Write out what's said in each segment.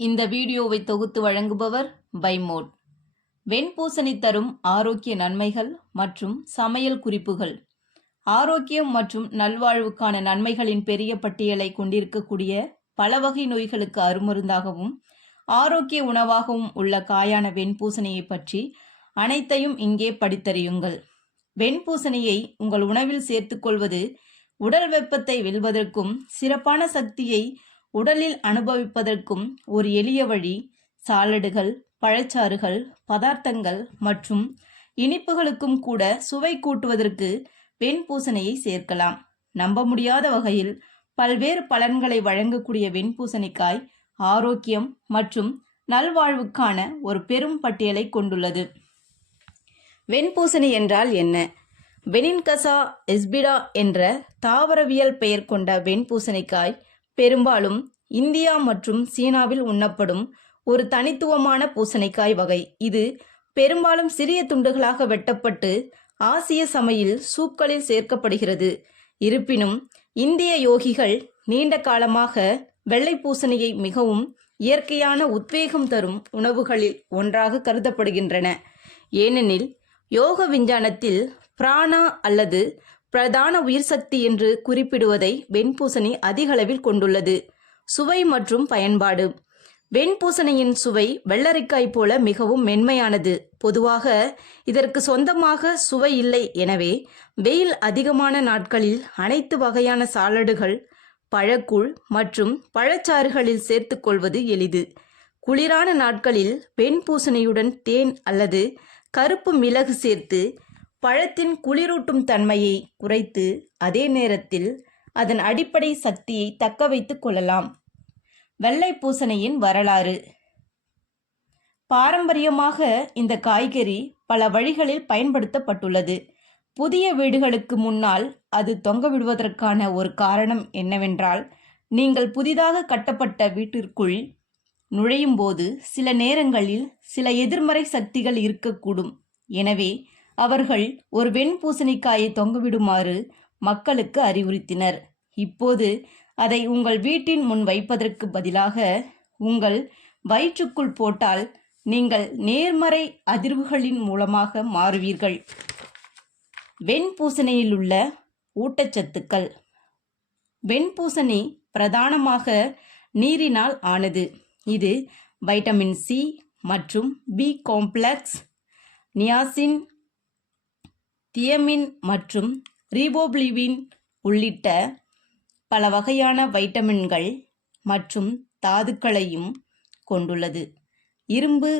இந்த வீடியோவை தொகுத்து வழங்குபவர் பைமோட். வெண்பூசணி தரும் ஆரோக்கிய நன்மைகள் மற்றும் சமையல் குறிப்புகள். ஆரோக்கியம் மற்றும் நல்வாழ்வுக்கான நன்மைகளின் பெரிய பட்டியலை கொண்டிருக்கக்கூடிய பல வகை நோய்களுக்கு அருமருந்தாகவும் ஆரோக்கிய உணவாகவும் உள்ள காயான வெண்பூசணியை பற்றி அனைத்தையும் இங்கே படித்தறியுங்கள். வெண்பூசணியை உங்கள் உணவில் சேர்த்துக்கொள்வது உடல் வெப்பத்தை வெல்வதற்கும் சிறப்பான சக்தியை உடலில் அனுபவிப்பதற்கும் ஒரு எளிய வழி. சாலடுகள், பழச்சாறுகள், பதார்த்தங்கள் மற்றும் இனிப்புகளுக்கும் கூட சுவை கூட்டுவதற்கு வெண்பூசணியை சேர்க்கலாம். நம்ப முடியாத வகையில் பல்வேறு பலன்களை வழங்கக்கூடிய வெண்பூசணிக்காய் ஆரோக்கியம் மற்றும் நல்வாழ்வுக்கான ஒரு பெரும் பட்டியலை கொண்டுள்ளது. வெண்பூசணி என்றால் என்ன? வெனின்கசா எஸ்பிடா என்ற தாவரவியல் பெயர் கொண்ட வெண்பூசணிக்காய் பெரும்பாலும் இந்தியா மற்றும் சீனாவில் உண்ணப்படும் ஒரு தனித்துவமான பூசணிக்காய் வகை. இது பெரும்பாலும் சிறிய துண்டுகளாக வெட்டப்பட்டு ஆசிய சமையல் சூப்களில் சேர்க்கப்படுகிறது. இருப்பினும் இந்திய யோகிகள் நீண்ட காலமாக வெள்ளை பூசணியை மிகவும் இயற்கையான உத்வேகம் தரும் உணவுகளில் ஒன்றாக கருதப்படுகின்றன. ஏனெனில் யோக விஞ்ஞானத்தில் பிராணா அல்லது பிரதான உயிர் சக்தி என்று குறிப்பிடுவதை வெண்பூசணி அதிகளவில் கொண்டுள்ளது. சுவை மற்றும் பயன்பாடு. வெண்பூசணியின் சுவை வெள்ளரிக்காய் போல மிகவும் மென்மையானது. பொதுவாக இதற்கு சொந்தமாக சுவை இல்லை. எனவே வெயில் அதிகமான நாட்களில் அனைத்து வகையான சாலடுகள், பழக்கூழ் மற்றும் பழச்சாறுகளில் சேர்த்துக்கொள்வது எளிது. குளிரான நாட்களில் வெண்பூசணியுடன் தேன் அல்லது கருப்பு மிளகு சேர்த்து பழத்தின் குளிரூட்டும் தன்மையை குறைத்து அதே நேரத்தில் அதன் அடிப்படை சக்தியை தக்க வைத்துக் கொள்ளலாம். வெள்ளை பூசணியின் வரலாறு. பாரம்பரியமாக இந்த காய்கறி பல வழிகளில் பயன்படுத்தப்பட்டுள்ளது. புதிய வீடுகளுக்கு முன்னால் அது தொங்கவிடுவதற்கான ஒரு காரணம் என்னவென்றால், நீங்கள் புதிதாக கட்டப்பட்ட வீட்டிற்குள் நுழையும் போது சில நேரங்களில் சில எதிர்மறை சக்திகள் இருக்கக்கூடும். எனவே அவர்கள் ஒரு வெண்பூசணிக்காயை தொங்கவிடுமாறு மக்களுக்கு அறிவுறுத்தினர். இப்போது அதை உங்கள் வீட்டின் முன் வைப்பதற்கு பதிலாக உங்கள் வயிற்றுக்குள் போட்டால் நீங்கள் நேர்மறை அதிர்வுகளின் மூலமாக மாறுவீர்கள். வெண்பூசணியில் உள்ள ஊட்டச்சத்துக்கள். வெண்பூசணி பிரதானமாக நீரினால் ஆனது. இது வைட்டமின் சி மற்றும் பி காம்ப்ளெக்ஸ், நியாசின், தியமின் மற்றும் ரிபோப்ளிவின் உள்ளிட்ட பல வகையான வைட்டமின்கள் மற்றும் தாதுக்களையும் கொண்டுள்ளது. இரும்பு,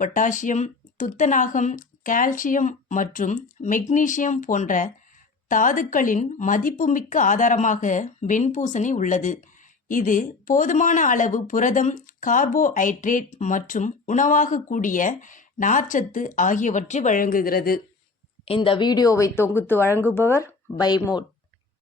பொட்டாசியம், துத்தநாகம், கால்சியம் மற்றும் மெக்னீசியம் போன்ற தாதுக்களின் மதிப்புமிக்க ஆதாரமாக வெண்பூசணி உள்ளது. இது போதுமான அளவு புரதம், கார்போஹைட்ரேட் மற்றும் உணவாக கூடிய நார்ச்சத்து ஆகியவற்றை வழங்குகிறது. இந்த வீடியோவை தொகுத்து வழங்குபவர் பைமோட்.